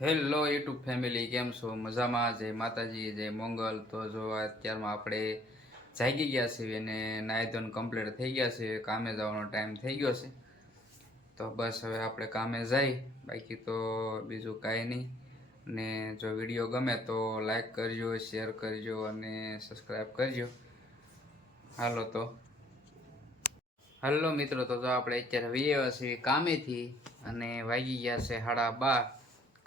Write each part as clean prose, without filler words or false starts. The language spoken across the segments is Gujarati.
હેલો યુટ્યુબ ફેમિલી, કેમ છો? મજામાં? જય માતાજી, જય મંગલ. તો જો અત્યારમાં આપણે જાગી ગયા છીએ અને નાહી ધોઈને કમ્પ્લીટ થઈ ગયા છે. કામે જવાનો ટાઈમ થઈ ગયો છે. તો બસ હવે આપણે કામે જઈ, બાકી તો બીજું કાંઈ નહીં. ને જો વિડીયો ગમે તો લાઈક કરજો, શેર કરજો અને સબસ્ક્રાઈબ કરજો. હાલો મિત્રો, તો આપણે અત્યારે આવ્યા છીએ કામેથી અને વાગી ગયા છે 12:30.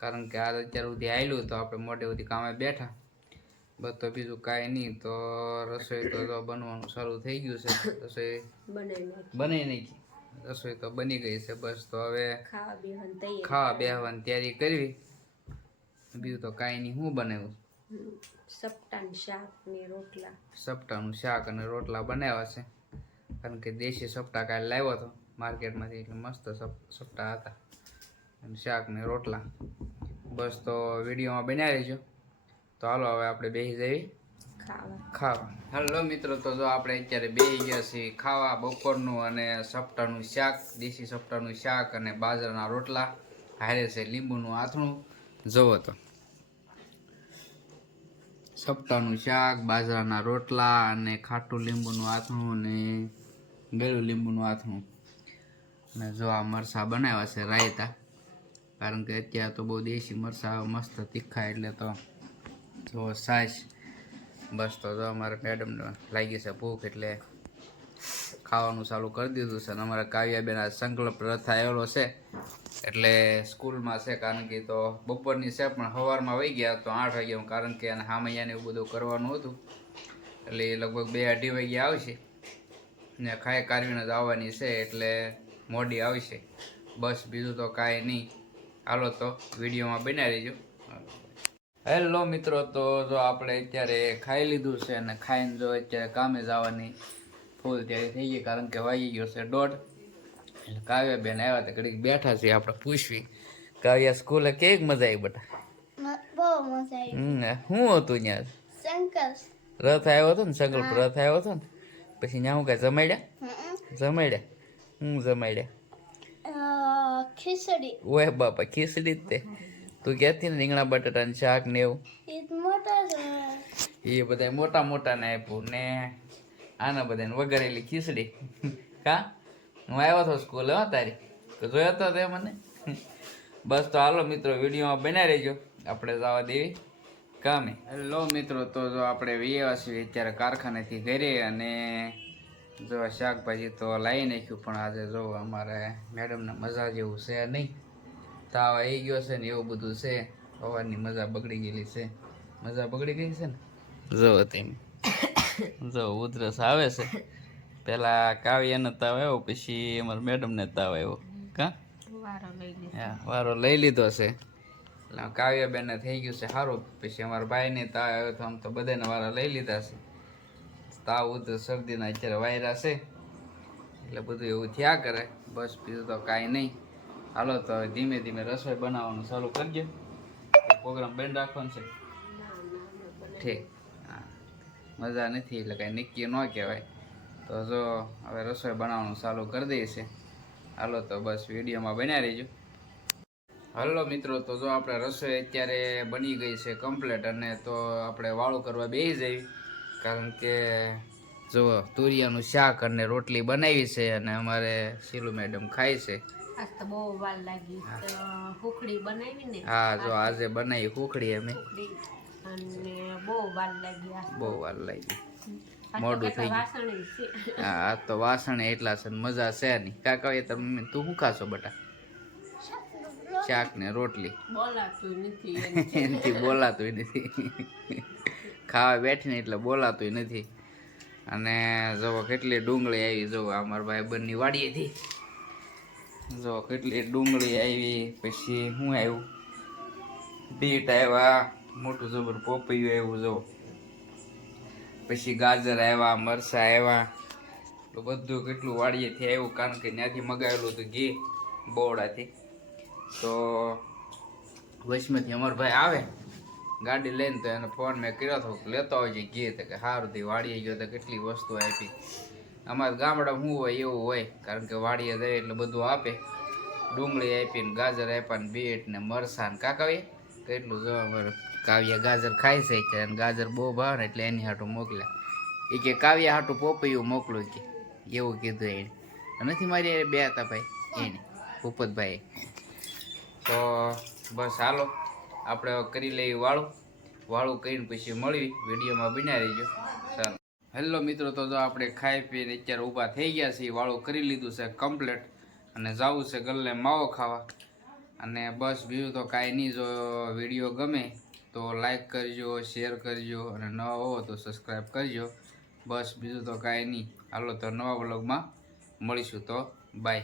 કારણ કે આજ અત્યાર સુધી આવેલું તો આપણે મોટે સુધી કામે બેઠા. બસ તો બીજું કાંઈ નહીં. તો રસોઈ તો બનવાનું શરૂ થઈ ગયું છે. રસોઈ બનાવી નાખી. રસોઈ તો બની ગઈ છે. બસ તો હવે ખાવા બેહવાની તૈયારી કરવી. બીજું તો કાંઈ નહીં. શું બનાવ્યું? સપટાનું શાક અને રોટલા બનાવ્યા છે. કારણ કે દેશી સપટા કાલે લાવ્યો હતો માર્કેટમાંથી, એટલે મસ્ત સપટા હતા. અને શાક ને રોટલા. બસ તો વિડીયોમાં બનાવી રહેજો. તો હાલો હવે આપણે બેસી જઈએ ખાવા. હાલો મિત્રો, તો જો આપણે અત્યારે બેસી ગયા છીએ ખાવા. બપોરનું અને સપટાનું શાક, દેશી સપટાનું શાક અને બાજરાના રોટલા. હારે છે લીંબુનું આથણું. જોવો તો સપટાનું શાક, બાજરાના રોટલા અને ખાટું લીંબુનું આથણું અને ગળ્યું લીંબુનું આથણું. અને જો આ મરચાં બનાવ્યા છે રાયતા. કારણ કે અત્યારે તો બહુ દેશી મરચાં મસ્ત તીખા, એટલે તો જો સાસ. બસ તો જો અમારે મેડમને લાગી છે ભૂખ, એટલે ખાવાનું ચાલુ કરી દીધું છે. અને અમારા કાવ્યાબેન આ સંકલ્પ રથ આવેલો છે, એટલે સ્કૂલમાં છે. કારણ કે તો બપોરની છે, પણ સવારમાં વહી ગયા તો 8 વાગ્યા. કારણ કે એને હામૈયાને એવું બધું કરવાનું હતું, એટલે એ લગભગ 2-2:30 વાગ્યા આવશે. ને ખાઈ કારવીને જ આવવાની છે, એટલે મોડી આવશે. બસ બીજું તો કાંઈ નહીં. હાલો તો વિડીયોમાં બનાવી રહીજો. હેલો મિત્રો, તો જો આપણે અત્યારે ખાઈ લીધું છે અને ખાઈને જો અત્યારે કામે જવાની ફૂલ તૈયારી થઈ ગઈ. કારણ કે વાગી ગયો છે 1:30. એટલે કાવ્યાબેન આવ્યા તો ઘડીક બેઠા છીએ. આપણે પૂછવી, કાવ્યા સ્કૂલે કેવી મજા આવી બેટા? બહુ મજા આવી. શું હતું ત્યાં? રથ આવ્યો હતો ને, સંકલ્પ રથ આવ્યો હતો ને. પછી ત્યાં હું કાંઈ જમાડ્યા? હું જમાડ્યા? ખીચડી. ઓય બાપા, ખીચડી જ તે. તું કહેતી ને રીંગણા બટાટાનું શાક ને એવું, એ બધા મોટા મોટા ને આપ્યું ને આના બધાને વઘારેલી ખીચડી. કા હું આવ્યો હતો સ્કૂલે તારી, તો જોયો હતો તે મને. બસ તો હાલો મિત્રો, વિડીયોમાં બનાવી રહેજો. આપણે જવા દેવી કામે. હેલો મિત્રો, તો જો આપણે વ્યવા છીએ અત્યારે કારખાનેથી ઘરે. અને જો શાકભાજી તો લાવી નાખ્યું, પણ આજે જો અમારે મેડમને મજા જેવું છે નહીં. તાવ આવી ગયો છે ને એવું બધું છે. સવારની મજા બગડી ગયેલી છે. મજા બગડી ગઈ છે ને. જો તેમ જો ઉધરસ આવે છે. પેલા કાવ્યાને તાવ આવ્યો, પછી અમારા મેડમને તાવ આવ્યો. કા વારો લઈ લીધો છે. એટલે કાવ્યાબેનને થઈ ગયું છે સારું. પછી અમારા ભાઈને તાવ આવ્યો, તો આમ તો બધાને વારા લઈ લીધા છે. તાવ ઉધર શરદીના અત્યારે વાયરા છે, એટલે બધું એવું થયા કરે. બસ બીજું તો કાંઈ નહીં. હાલો તો ધીમે ધીમે રસોઈ બનાવવાનું ચાલુ કરજો. પ્રોગ્રામ બંધ રાખવાનો છે. ઠીક. હા, મજા નથી એટલે કાંઈ નક્કી ન કહેવાય. તો જો હવે રસોઈ બનાવવાનું ચાલુ કરી દઈએ છે. હાલો તો બસ વિડીયોમાં બનાવી રહીજો. હાલો મિત્રો, તો જો આપણે રસોઈ અત્યારે બની ગઈ છે કમ્પ્લીટ. અને તો આપણે વાળું કરવા બેસી જઈએ. કારણ કે જો તુરિયાનું શાક અને રોટલી બનાવી છે, અને અમારે શીલુ મેડમ ખાય છે. આજ તો બહુ વાર લાગી. હુખડી બનાવી ને. હા, જો આજે બનાવી હુખડી અમે. અને બહુ વાર લાગી. મોડું થઈ ગયું. હા, આજ તો વાસણ એટલા છે, મજા છે નહીં. કાકા તમે તું શું ખાશો બેટા? શાક ને રોટલી. એનાથી બોલાતું નથી. ખાવા બેઠીને એટલે બોલાતું નથી. અને જો કેટલી ડુંગળી આવી. જો અમારા ભાઈ બંની વાડીએથી જો કેટલી ડુંગળી આવી. પછી શું આવ્યું? બીટ આવ્યા, મોટું જબર પોપૈયું આવ્યું. જો પછી ગાજર આવ્યા, મરચાં આવ્યા. તો બધું કેટલું વાડીએથી આવ્યું. કારણ કે ત્યાંથી મગાવેલું હતું ઘી બોવડાથી. તો વચમાંથી અમારો ભાઈ આવે ગાડી લઈને, તો એને ફોન મેં કર્યો હતો લેતો આવજે ઘી. તો કે સારું થી વાડીએ ગયો તો કેટલી વસ્તુ આપી. અમારા ગામડામાં શું હોય એવું હોય. કારણ કે વાડીએ જાય એટલે બધું આપે. ડુંગળી આપીને, ગાજર આપ્યા ને, બીટ ને મરસાં ને કાકાવી કેટલું જો અમારે કાવ્યા ગાજર ખાય છે કે અને ગાજર બહુ ભાવે ને એટલે એની હાટું મોકલ્યા. એ કે કાવ્યા હાટું પોપૈયું મોકલું કે એવું કીધું એને. નથી મારી હારે બે હતા ભાઈ એને ભૂપતભાઈ. તો બસ હાલો આપણે હવે કરી લઈએ વાળું કરીને પછી મળવી વિડીયોમાં બન્યા રહીજો. ચાલો હેલો મિત્રો, તો જો આપણે ખાઈ પીને અત્યારે ઊભા થઈ ગયા છીએ. વાળું કરી લીધું છે કમ્પ્લીટ અને જવું છે ગલ્લે માવો ખાવા. અને બસ બીજું તો કાંઈ નહીં. જો વિડીયો ગમે તો લાઈક કરજો, શેર કરજો અને નવા હો તો સબસ્ક્રાઈબ કરજો. બસ બીજું તો કાંઈ નહીં. હાલો તો નવા વ્લોગમાં મળીશું. તો બાય.